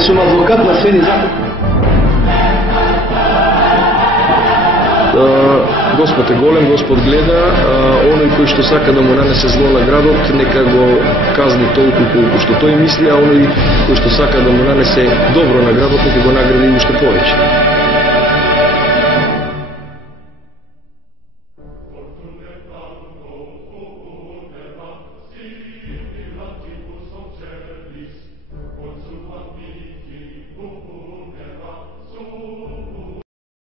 Сум адвокат на Сени Запад. Господ е голем, Господ гледа, оној кој што сака да му нанесе зло на градот, нека го казни толку колку што тој мисли, а оној кој што сака да му нанесе добро на градот, нека го награди уште повеќе.